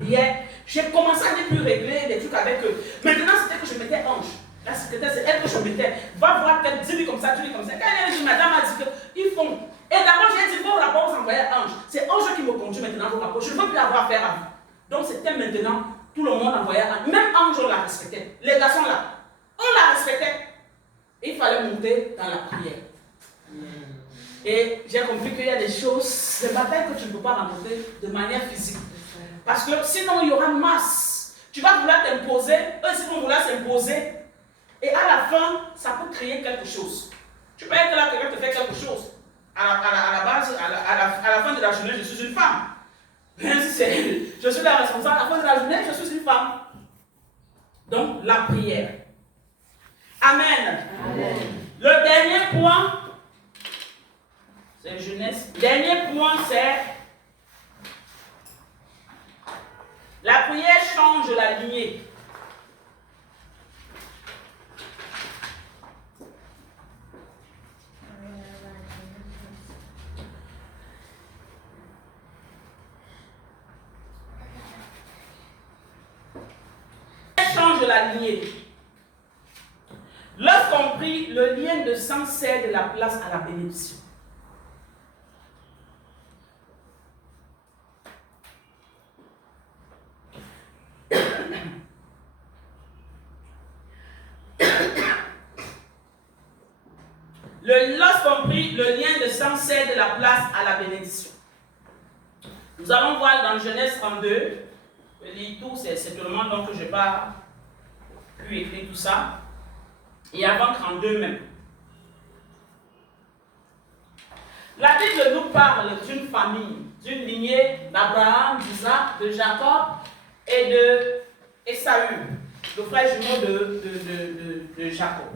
Hier, j'ai commencé à ne plus régler les trucs avec eux. Maintenant, c'était que je mettais ange. La secrétaire, c'est elle que je mettais. Va voir tel, dis-lui comme ça, dis-lui comme ça. Quand elle est venue, madame a dit qu'ils font. Et d'abord, j'ai dit, vos rapports, vous envoyez ange. C'est ange qui me conduit maintenant vos rapports. Je ne veux plus avoir affaire à vous. Donc, c'était maintenant, tout le monde envoyait ange. Même ange, on la respectait. Les garçons là, on la respectait. Et il fallait monter dans la prière. Et j'ai compris qu'il y a des choses, des batailles que tu ne peux pas remporter de manière physique. Parce que sinon, il y aura masse. Tu vas vouloir t'imposer, eux aussi vont vouloir s'imposer. Et à la fin, ça peut créer quelque chose. Tu peux être là, quelqu'un te fait quelque chose. À la base, à la fin de la journée, je suis une femme. Je suis la responsable. À la fin de la journée, je suis une femme. Donc, la prière. Amen. Amen. Le dernier point, c'est Genèse. Le dernier point, c'est la prière change la lignée. Change la lignée. Lorsqu'on prie, le lien de sang cède la place à la bénédiction. Lorsqu'on prie, le lien de sang cède la place à la bénédiction. Nous allons voir dans Genèse 32. Je lis tout, c'est seulement donc que je n'ai pas pu écrire tout ça. Et avant 32 même. La Bible nous parle d'une famille, d'une lignée d'Abraham, d'Isaac, de Jacob et de Ésaü, le frère jumeau de Jacob.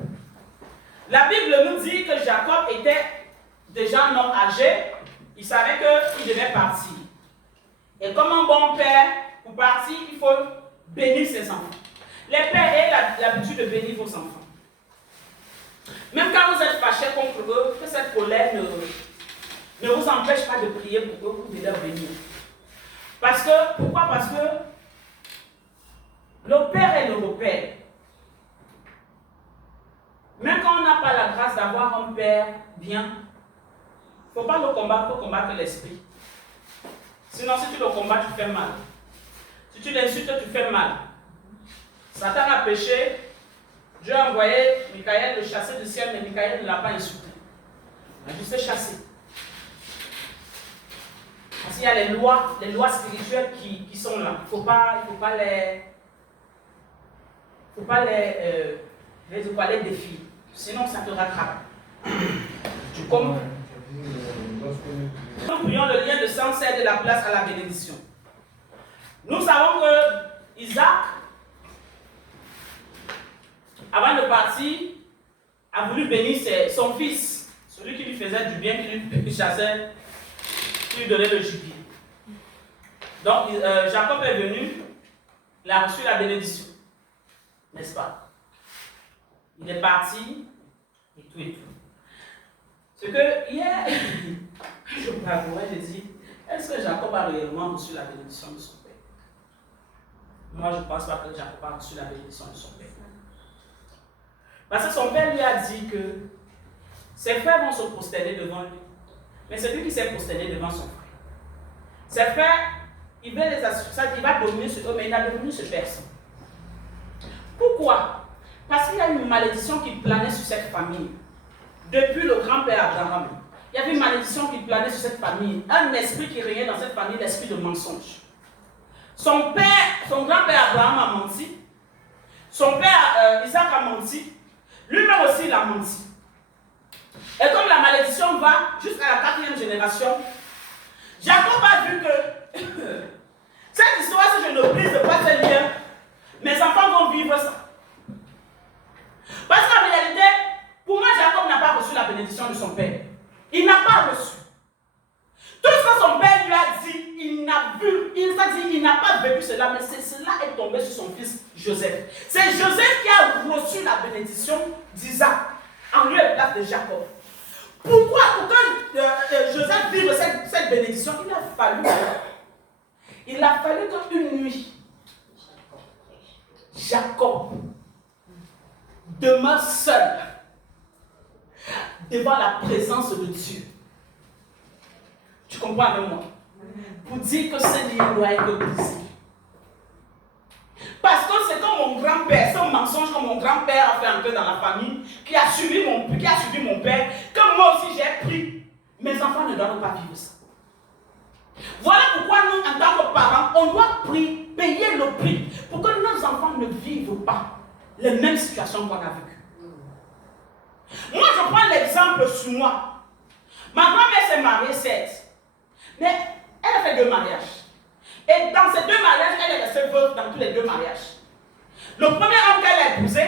La Bible nous dit que Jacob était déjà un homme âgé, il savait qu'il devait partir. Et comme un bon père, pour partir, il faut bénir ses enfants. Les pères aient l'habitude de bénir vos enfants. Même quand vous êtes fâché contre eux, que cette colère ne vous empêche pas de prier pour eux, pour de leur bénir. Pourquoi? Parce que le père est le repère. Même quand on n'a pas la grâce d'avoir un père bien, il ne faut pas le combattre, il faut combattre l'esprit. Sinon, si tu le combats, tu fais mal. Si tu l'insultes, tu fais mal. Satan a péché. Dieu a envoyé Michael le chasser du ciel, mais Michael ne l'a pas insulté. Il a juste chassé. Parce qu'il y a les lois spirituelles qui sont là. Il ne faut pas les défier. Sinon, ça te rattrape. Tu comprends? Nous prions le lien de sang cède la place à la bénédiction. Nous savons que Isaac, avant de partir, a voulu bénir son fils, celui qui lui faisait du bien, qui lui chassait, qui lui donnait le gibier. Donc, Jacob est venu, il a reçu la bénédiction, n'est-ce pas? Il est parti, et tout et tout. Ce que hier, je m'avouais, j'ai dit, est-ce que Jacob a réellement reçu la bénédiction de son père? Moi, je ne pense pas que Jacob a reçu la bénédiction de son père. Parce que son père lui a dit que ses frères vont se prosterner devant lui. Mais c'est lui qui s'est prosterné devant son frère. Ses frères, il va dominer sur eux, mais il a devenu ce personne. Pourquoi? Parce qu'il y a une malédiction qui planait sur cette famille. Depuis le grand-père Abraham, il y avait une malédiction qui planait sur cette famille. Un esprit qui régnait dans cette famille, l'esprit de mensonge. Son grand-père Abraham a menti. Son père Isaac a menti. Lui-même aussi, il a menti. Et comme la malédiction va jusqu'à la 4e génération, Jacob a vu que cette histoire, si je ne brise pas ce lien, mes enfants vont vivre ça. Parce qu'en réalité, pour moi, Jacob n'a pas reçu la bénédiction de son père. Il n'a pas reçu. Tout ce que son père lui a dit, il n'a pas vécu cela, mais cela est tombé sur son fils Joseph. C'est Joseph qui a reçu la bénédiction d'Isaac en lieu et place de Jacob. Pourquoi? Pour que Joseph vive cette bénédiction, il a fallu Il a fallu qu'une nuit, Jacob demeure seul devant la présence de Dieu. Tu comprends avec moi? Pour dire que ce lien doit être brisé. Parce que c'est comme mon grand-père, c'est un mensonge que mon grand-père a fait entrer dans la famille, qui a suivi mon père, que moi aussi j'ai pris. Mes enfants ne doivent pas vivre ça. Voilà pourquoi nous, en tant que parents, on doit payer le prix pour que nos enfants ne vivent pas les mêmes situations qu'on a vécues. Moi, je prends l'exemple sur moi. Ma grand-mère s'est mariée, certes, mais elle a fait 2 mariages. Et dans ces 2 mariages, elle est restée veuve dans tous les 2 mariages. Le premier homme qu'elle a épousé,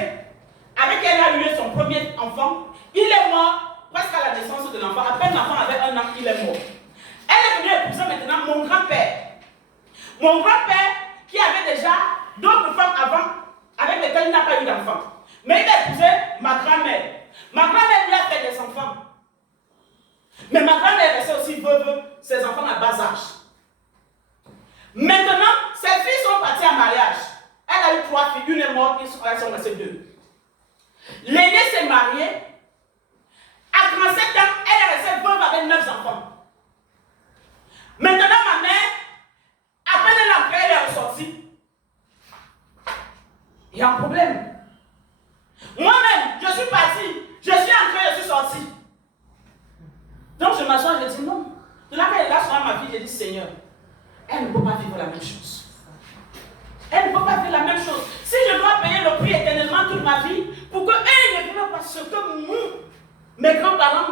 avec qui elle a eu son premier enfant, il est mort presque à la naissance de l'enfant. Après l'enfant avait 1 an, il est mort. Elle est venue épouser maintenant mon grand-père. Mon grand-père qui avait déjà d'autres femmes avant, avec lesquelles il n'a pas eu d'enfant. Mais il a épousé ma grand-mère. Ma grand-mère lui a fait des enfants. Mais ma grand-mère est restée aussi veuve, ses enfants à bas âge. Maintenant, ses filles sont parties en mariage. Elle a eu 3 filles, une est morte, elles sont restées 2. L'aînée s'est mariée. À 37 ans, elle est restée veuve avec 9 enfants. Maintenant, ma mère, à peine elle est entrée, elle est ressortie. Il y a un problème. Moi-même, je suis partie, je suis entrée, je suis sortie. Donc je m'assois, je dis non. De là qu'elle est là sur ma vie, j'ai dit Seigneur, elle ne peut pas vivre la même chose. Elle ne peut pas vivre la même chose. Si je dois payer le prix éternellement toute ma vie, pour qu'elle ne vive pas ce que nous, mes grands-parents,